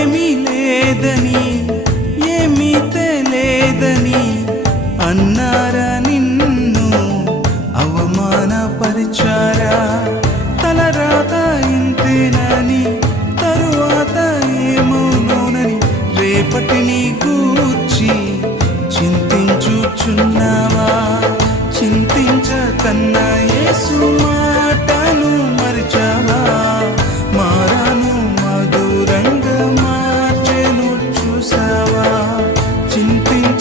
ఏమీ లేదని ఏమీ తెలియదని అన్నారా నిన్ను అవమానపరిచారా? తలరాత ఇంతేనని తరువాత ఏమోనోనని రేపటిని కూర్చి చింతించుచున్నావా? చింతించకన్నా యేసు